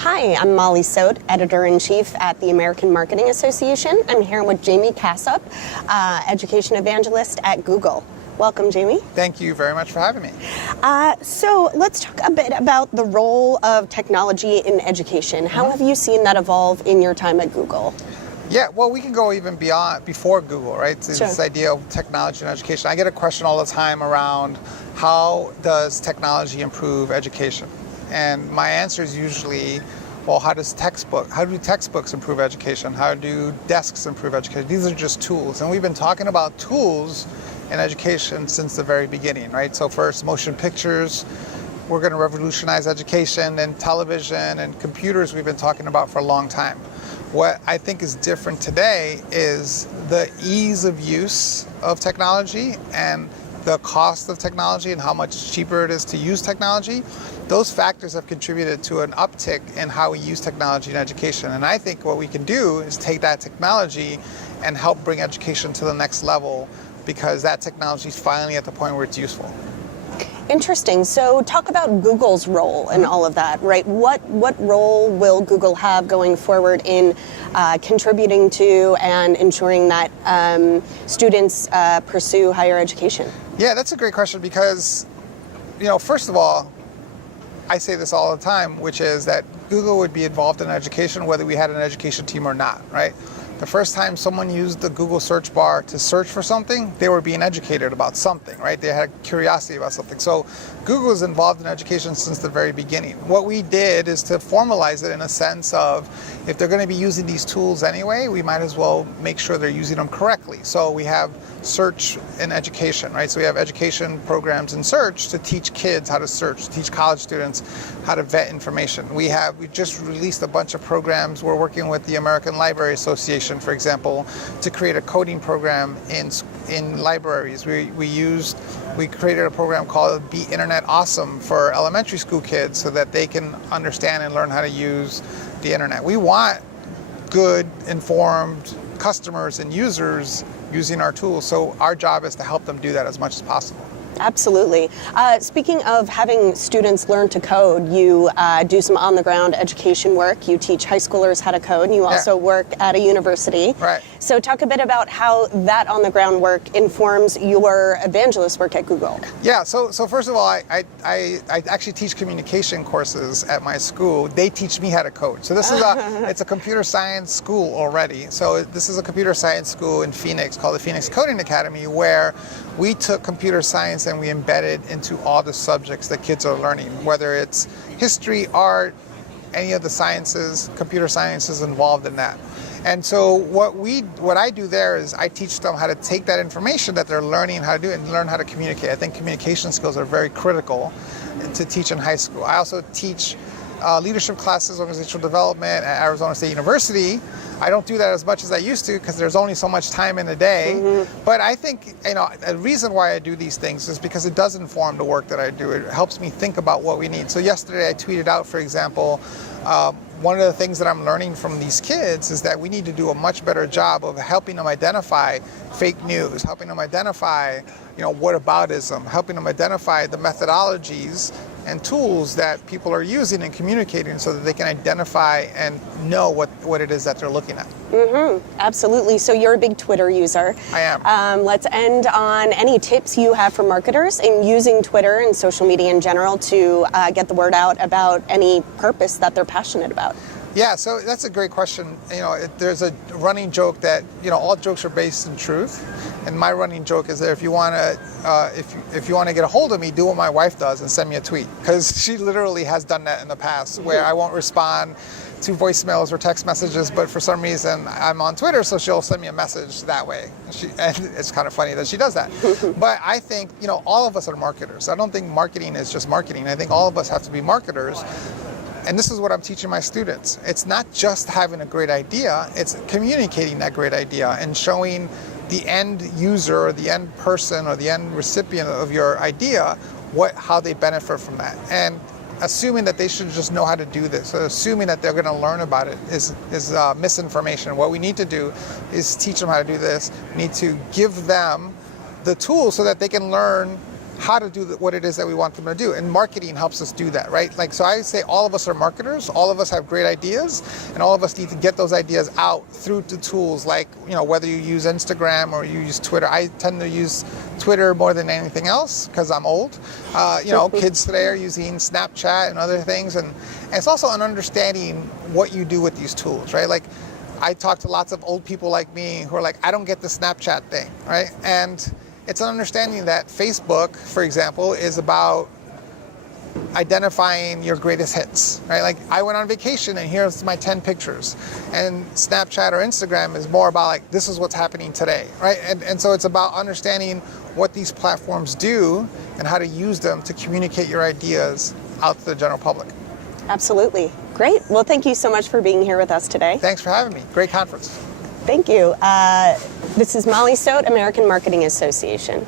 Hi, I'm Molly Sote, Editor-in-Chief at the American Marketing Association. I'm here with Jamie Casap, Education Evangelist at Google. Welcome, Jamie. Thank you very much for having me. So let's talk a bit about the role of technology in education. How have you seen that evolve in your time at Google? Yeah, well, we can go even before Google, right? So Sure. This idea of technology and education. I get a question all the time around how does technology improve education? And my answer is usually, well, how do textbooks improve education? How do desks improve education? These are just tools. And we've been talking about tools in education since the very beginning, right? So first, motion pictures. We're going to revolutionize education, and television and computers we've been talking about for a long time. What I think is different today is the ease of use of technology and the cost of technology and how much cheaper it is to use technology. Those factors have contributed to an uptick in how we use technology in education. And I think what we can do is take that technology and help bring education to the next level, because that technology is finally at the point where it's useful. Interesting. So talk about Google's role in all of that, right? What role will Google have going forward in contributing to and ensuring that students pursue higher education? Yeah, that's a great question because, first of all, I say this all the time, which is that Google would be involved in education whether we had an education team or not, right? The first time someone used the Google search bar to search for something, they were being educated about something, right? They had curiosity about something. So Google is involved in education since the very beginning. What we did is to formalize it in a sense of, if they're going to be using these tools anyway, we might as well make sure they're using them correctly. So we have search in education, right? So we have education programs in search to teach kids how to search, to teach college students how to vet information. We just released a bunch of programs. We're working with the American Library Association, for example, to create a coding program in libraries. We created a program called Be Internet Awesome for elementary school kids so that they can understand and learn how to use the internet. We want good, informed customers and users using our tools, so our job is to help them do that as much as possible. Absolutely. Speaking of having students learn to code, you do some on-the-ground education work. You teach high schoolers how to code, and you also work at a university. Right. So talk a bit about how that on-the-ground work informs your evangelist work at Google. Yeah, so first of all, I actually teach communication courses at my school. They teach me how to code. So this is it's a computer science school already. So this is a computer science school in Phoenix called the Phoenix Coding Academy, where we took computer science and we embedded into all the subjects that kids are learning, whether it's history, art, any of the sciences. Computer science is involved in that. And so what I do there is I teach them how to take that information that they're learning how to do and learn how to communicate. I think communication skills are very critical to teach in high school. I also teach leadership classes, organizational development at Arizona State University. I don't do that as much as I used to because there's only so much time in a day. But I think, a reason why I do these things is because it does inform the work that I do. It helps me think about what we need. So yesterday I tweeted out, for example, one of the things that I'm learning from these kids is that we need to do a much better job of helping them identify fake news, helping them identify, whataboutism, helping them identify the methodologies and tools that people are using and communicating so that they can identify and know what it is that they're looking at. Absolutely. So you're a big Twitter user. I am. Let's end on any tips you have for marketers in using Twitter and social media in general to get the word out about any purpose that they're passionate about. Yeah, so that's a great question. There's a running joke that all jokes are based in truth, and my running joke is that if you want to get a hold of me, do what my wife does and send me a tweet, because she literally has done that in the past, where I won't respond to voicemails or text messages, but for some reason I'm on Twitter, so she'll send me a message that way. And it's kind of funny that she does that. But I think all of us are marketers. I don't think marketing is just marketing. I think all of us have to be marketers. And this is what I'm teaching my students. It's not just having a great idea, it's communicating that great idea and showing the end user or the end person or the end recipient of your idea how they benefit from that. And assuming that they should just know how to do this, or assuming that they're going to learn about it is misinformation. What we need to do is teach them how to do this. We need to give them the tools so that they can learn how to do what it is that we want them to do. And marketing helps us do that, right? Like, so I say all of us are marketers, all of us have great ideas, and all of us need to get those ideas out through the tools like, whether you use Instagram or you use Twitter. I tend to use Twitter more than anything else because I'm old. Kids today are using Snapchat and other things. And it's also an understanding what you do with these tools, right? Like, I talk to lots of old people like me who are like, I don't get the Snapchat thing, right? And it's an understanding that Facebook, for example, is about identifying your greatest hits, right? Like, I went on vacation and here's my 10 pictures. And Snapchat or Instagram is more about like, this is what's happening today, right? And so it's about understanding what these platforms do and how to use them to communicate your ideas out to the general public. Absolutely. Great. Well, thank you so much for being here with us today. Thanks for having me. Great conference. Thank you. This is Molly Stote, American Marketing Association.